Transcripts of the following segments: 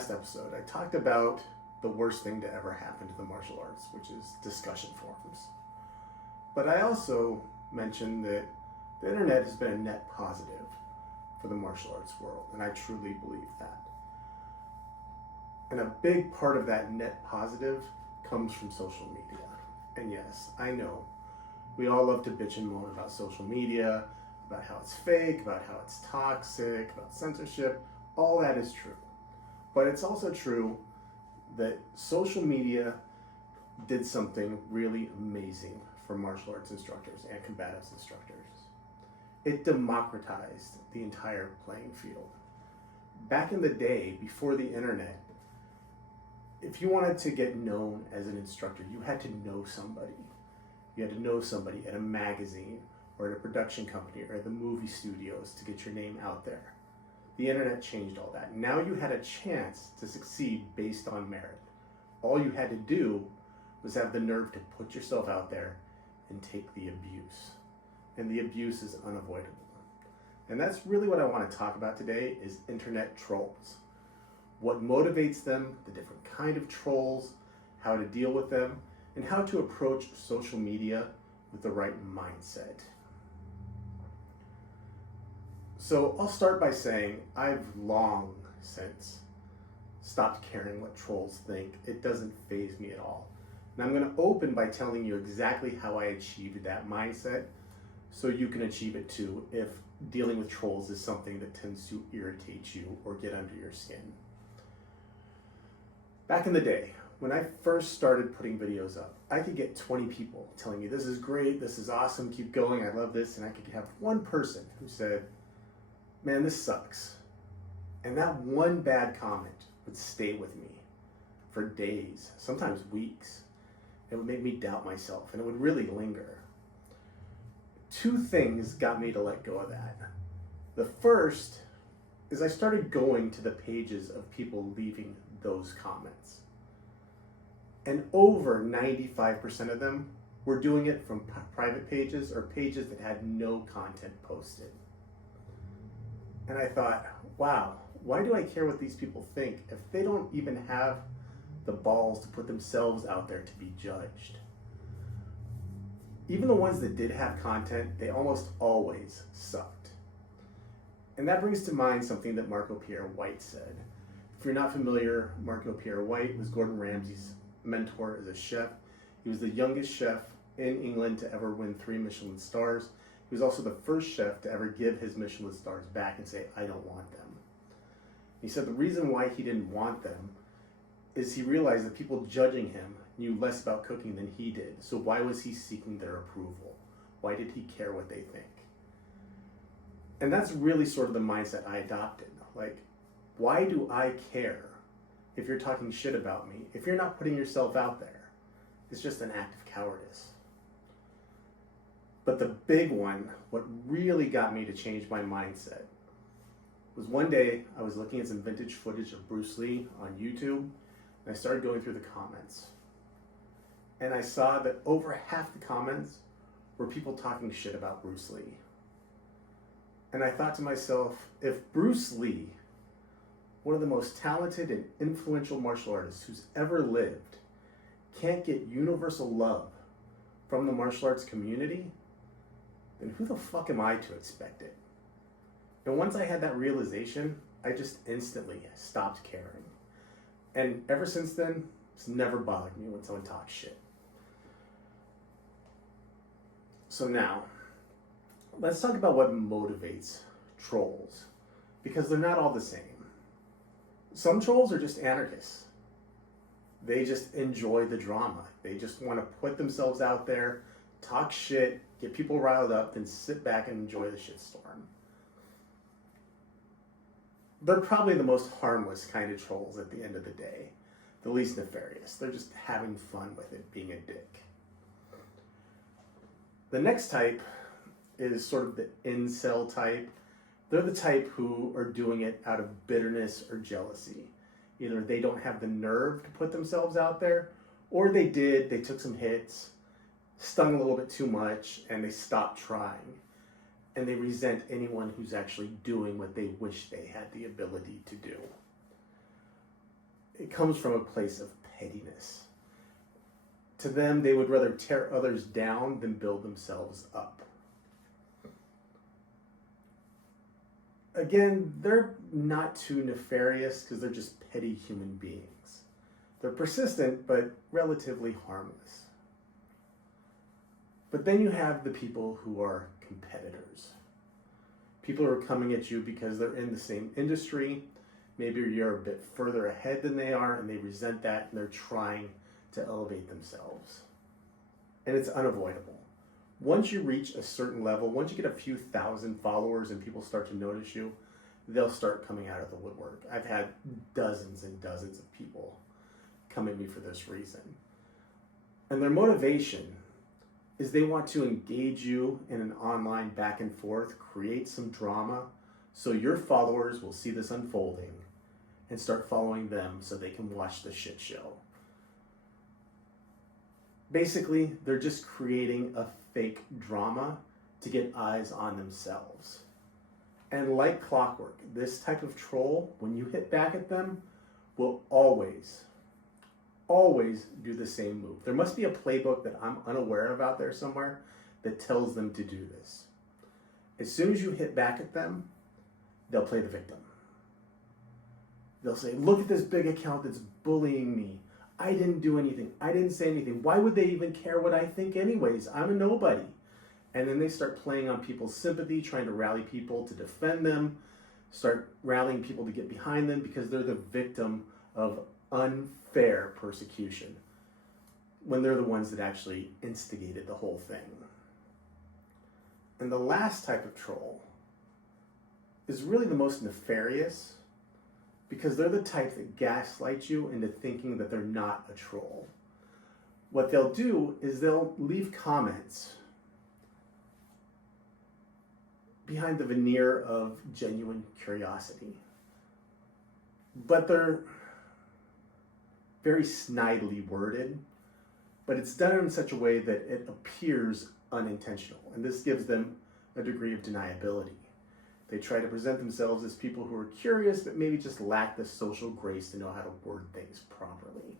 last episode, I talked about the worst thing to ever happen to the martial arts, which is discussion forums. But I also mentioned that the internet has been a net positive for the martial arts world, and I truly believe that. And a big part of that net positive comes from social media. And yes, I know, we all love to bitch and moan about social media, about how it's fake, about how it's toxic, about censorship. All that is true. But it's also true that social media did something really amazing for martial arts instructors and combatives instructors. It democratized the entire playing field. Back in the day, before the internet, if you wanted to get known as an instructor, you had to know somebody. You had to know somebody at a magazine or at a production company or at the movie studios to get your name out there. The internet changed all that. Now you had a chance to succeed based on merit. All you had to do was have the nerve to put yourself out there and take the abuse. And the abuse is unavoidable. And that's really what I want to talk about today is internet trolls. What motivates them, the different kind of trolls, how to deal with them, and how to approach social media with the right mindset. So I'll start by saying I've long since stopped caring what trolls think. It doesn't faze me at all. And I'm going to open by telling you exactly how I achieved that mindset so you can achieve it too if dealing with trolls is something that tends to irritate you or get under your skin. Back in the day, when I first started putting videos up, I could get 20 people telling me, this is great, this is awesome, keep going, I love this. And I could have one person who said, man, this sucks. And that one bad comment would stay with me for days, sometimes weeks. It would make me doubt myself, and it would really linger. Two things got me to let go of that. The first is I started going to the pages of people leaving those comments. And over 95% of them were doing it from private pages or pages that had no content posted. And I thought, wow, why do I care what these people think if they don't even have the balls to put themselves out there to be judged? Even the ones that did have content, they almost always sucked. And that brings to mind something that Marco Pierre White said. If you're not familiar, Marco Pierre White was Gordon Ramsay's mentor as a chef. He was the youngest chef in England to ever win 3 Michelin stars. He was also the first chef to ever give his Michelin stars back and say, I don't want them. He said the reason why he didn't want them is he realized that people judging him knew less about cooking than he did. So why was he seeking their approval? Why did he care what they think? And that's really sort of the mindset I adopted. Like, why do I care if you're talking shit about me? If you're not putting yourself out there, it's just an act of cowardice. But the big one, what really got me to change my mindset, was one day I was looking at some vintage footage of Bruce Lee on YouTube, and I started going through the comments. And I saw that over half the comments were people talking shit about Bruce Lee. And I thought to myself, if Bruce Lee, one of the most talented and influential martial artists who's ever lived, can't get universal love from the martial arts community, then who the fuck am I to expect it? And once I had that realization, I just instantly stopped caring. And ever since then, it's never bothered me when someone talks shit. So now, let's talk about what motivates trolls, because they're not all the same. Some trolls are just anarchists. They just enjoy the drama. They just want to put themselves out there, talk shit, get people riled up, then sit back and enjoy the shitstorm. They're probably the most harmless kind of trolls at the end of the day, the least nefarious. They're just having fun with it, being a dick. The next type is sort of the incel type. They're the type who are doing it out of bitterness or jealousy. Either they don't have the nerve to put themselves out there, or they did, they took some hits, stung a little bit too much, and they stopped trying. And they resent anyone who's actually doing what they wish they had the ability to do. it comes from a place of pettiness. To them, they would rather tear others down than build themselves up. Again, they're not too nefarious because they're just petty human beings. They're persistent, but relatively harmless. But then you have the people who are competitors. People who are coming at you because they're in the same industry. Maybe you're a bit further ahead than they are, and they resent that, and they're trying to elevate themselves. And it's unavoidable. Once you reach a certain level, once you get a few thousand followers and people start to notice you, they'll start coming out of the woodwork. I've had dozens and dozens of people come at me for this reason. And their motivation is they want to engage you in an online back and forth, create some drama, so your followers will see this unfolding and start following them so they can watch the shit show. Basically, they're just creating a fake drama to get eyes on themselves. And like clockwork, this type of troll, when you hit back at them, will always do the same move. There must be a playbook that I'm unaware of out there somewhere that tells them to do this. As soon as you hit back at them, they'll play the victim. They'll say, look at this big account that's bullying me. I didn't do anything. I didn't say anything. Why would they even care what I think anyways? I'm a nobody. And then they start playing on people's sympathy, trying to rally people to defend them, start rallying people to get behind them because they're the victim of unfair persecution when they're the ones that actually instigated the whole thing. And the last type of troll is really the most nefarious because they're the type that gaslight you into thinking that they're not a troll. What they'll do is they'll leave comments behind the veneer of genuine curiosity. But they're very snidely worded, but it's done in such a way that it appears unintentional. And this gives them a degree of deniability. They try to present themselves as people who are curious, but maybe just lack the social grace to know how to word things properly.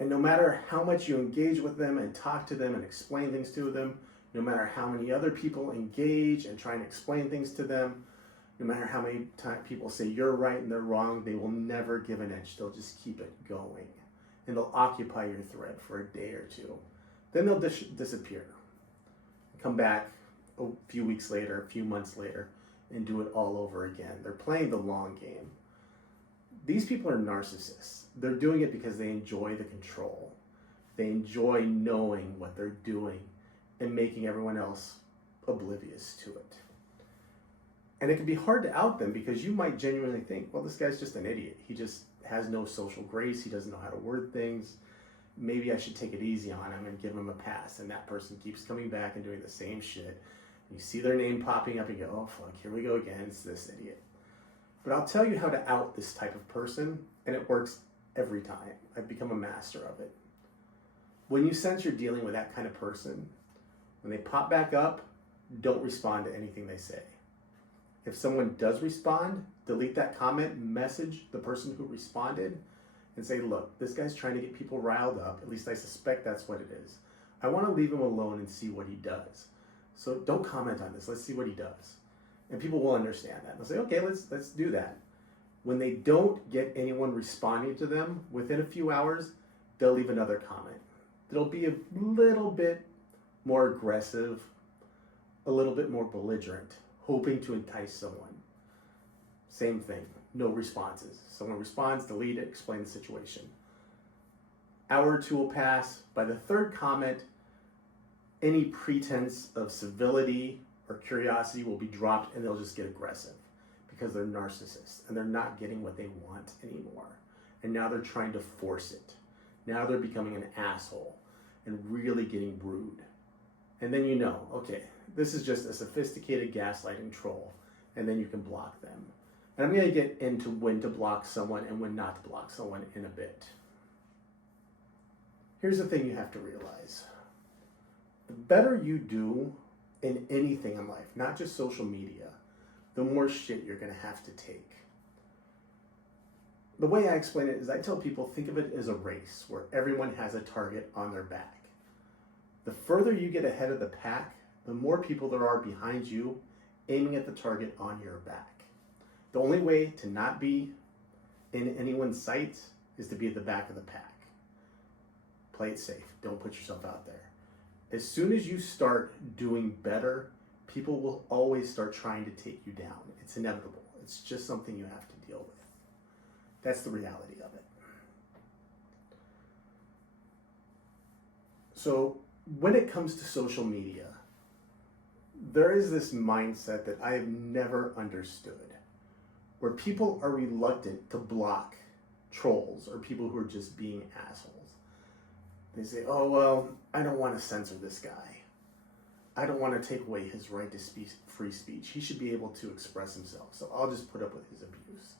And no matter how much you engage with them and talk to them and explain things to them, no matter how many other people engage and try and explain things to them, no matter how many times people say you're right and they're wrong, they will never give an inch. They'll just keep it going. And they'll occupy your thread for a day or two. Then they'll disappear. Come back a few weeks later, a few months later, and do it all over again. They're playing the long game. These people are narcissists. They're doing it because they enjoy the control. They enjoy knowing what they're doing and making everyone else oblivious to it. And it can be hard to out them because you might genuinely think, well, this guy's just an idiot. He just has no social grace. He doesn't know how to word things. Maybe I should take it easy on him and give him a pass. And that person keeps coming back and doing the same shit. You see their name popping up and you go, oh, fuck, here we go again. It's this idiot. But I'll tell you how to out this type of person, and it works every time. I've become a master of it. When you sense you're dealing with that kind of person, when they pop back up, don't respond to anything they say. If someone does respond, delete that comment, message the person who responded, and say, look, this guy's trying to get people riled up. At least I suspect that's what it is. I want to leave him alone and see what he does. So don't comment on this. Let's see what he does. And people will understand that. They'll say, okay, let's do that. When they don't get anyone responding to them, within a few hours, they'll leave another comment. It'll be a little bit more aggressive, a little bit more belligerent, hoping to entice someone. Same thing, no responses. Someone responds, delete it, explain the situation. Hour or two will pass. By the third comment, any pretense of civility or curiosity will be dropped and they'll just get aggressive because they're narcissists and they're not getting what they want anymore. And now they're trying to force it. Now they're becoming an asshole and really getting rude. And then you know, okay, this is just a sophisticated gaslighting troll, and then you can block them. And I'm going to get into when to block someone and when not to block someone in a bit. Here's the thing you have to realize. The better you do in anything in life, not just social media, the more shit you're going to have to take. the way I explain it is I tell people, think of it as a race where everyone has a target on their back. The further you get ahead of the pack, the more people there are behind you aiming at the target on your back. The only way to not be in anyone's sights is to be at the back of the pack. Play it safe. Don't put yourself out there. As soon as you start doing better, people will always start trying to take you down. It's inevitable. It's just something you have to deal with. That's the reality of it. So when it comes to social media, there is this mindset that I have never understood, where people are reluctant to block trolls or people who are just being assholes. They say, oh, well, I don't want to censor this guy. I don't want to take away his right to free speech. He should be able to express himself, so I'll just put up with his abuse.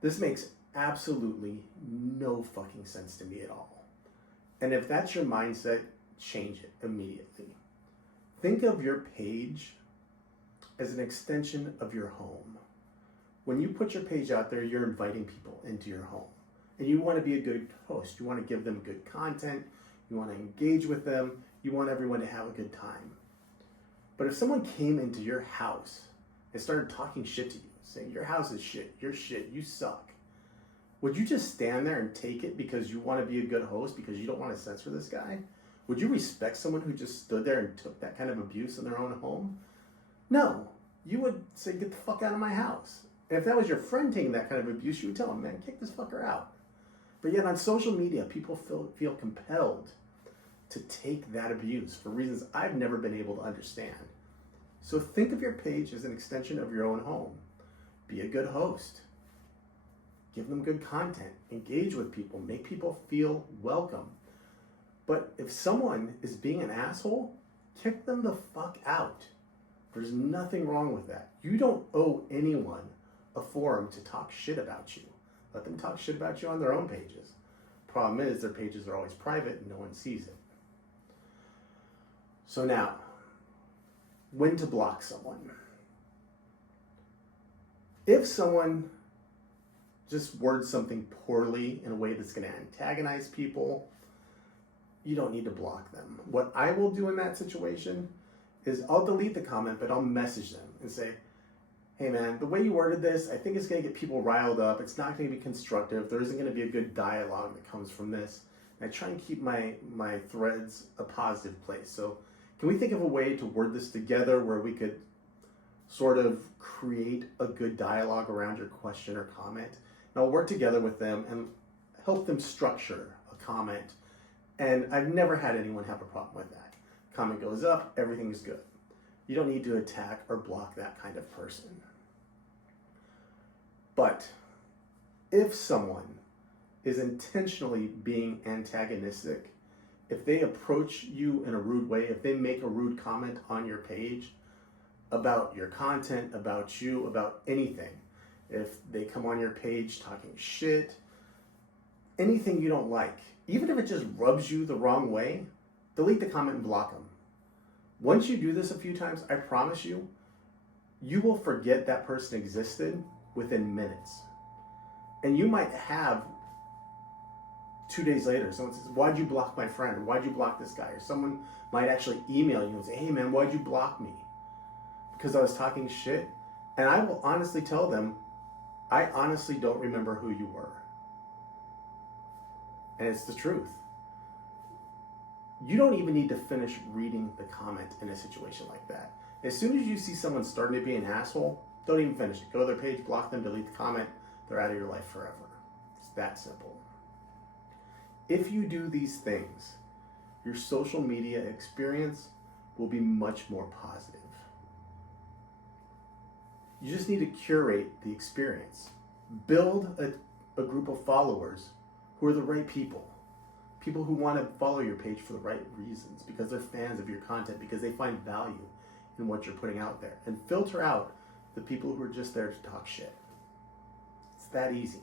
This makes absolutely no fucking sense to me at all. And if that's your mindset, change it immediately. Think of your page as an extension of your home. When you put your page out there, you're inviting people into your home. And you want to be a good host. You want to give them good content. You want to engage with them. You want everyone to have a good time. But if someone came into your house and started talking shit to you, saying your house is shit, you're shit, you suck, would you just stand there and take it because you want to be a good host, because you don't want to censor this guy? Would you respect someone who just stood there and took that kind of abuse in their own home? No. You would say, get the fuck out of my house. And if that was your friend taking that kind of abuse, you would tell him, man, kick this fucker out. But yet on social media, people feel compelled to take that abuse for reasons I've never been able to understand. So think of your page as an extension of your own home. Be a good host. Give them good content. Engage with people. Make people feel welcome. But if someone is being an asshole, kick them the fuck out. There's nothing wrong with that. You don't owe anyone a forum to talk shit about you. Let them talk shit about you on their own pages. Problem is, their pages are always private and no one sees it. So now, when to block someone? If someone just words something poorly in a way that's going to antagonize people, you don't need to block them. What I will do in that situation is I'll delete the comment, but I'll message them and say, hey man, the way you worded this, I think it's going to get people riled up. It's not going to be constructive. There isn't going to be a good dialogue that comes from this. And I try and keep my threads a positive place. So can we think of a way to word this together where we could sort of create a good dialogue around your question or comment? And I'll work together with them and help them structure a comment. And I've never had anyone have a problem with that. Comment goes up, everything is good. You don't need to attack or block that kind of person. But if someone is intentionally being antagonistic, if they approach you in a rude way, if they make a rude comment on your page about your content, about you, about anything, if they come on your page talking shit, anything you don't like, even if it just rubs you the wrong way, delete the comment and block them. Once you do this a few times, I promise you, you will forget that person existed within minutes. And you might have 2 days later, someone says, why'd you block my friend? Or why'd you block this guy? Or someone might actually email you and say, hey man, why'd you block me? Because I was talking shit. And I will honestly tell them, I honestly don't remember who you were. And it's the truth. You don't even need to finish reading the comment in a situation like that. As soon as you see someone starting to be an asshole, don't even finish it. Go to their page, block them, delete the comment. They're out of your life forever. It's that simple. If you do these things, your social media experience will be much more positive. You just need to curate the experience. Build a group of followers who are the right people. People who want to follow your page for the right reasons, because they're fans of your content, because they find value in what you're putting out there. And filter out the people who are just there to talk shit. It's that easy.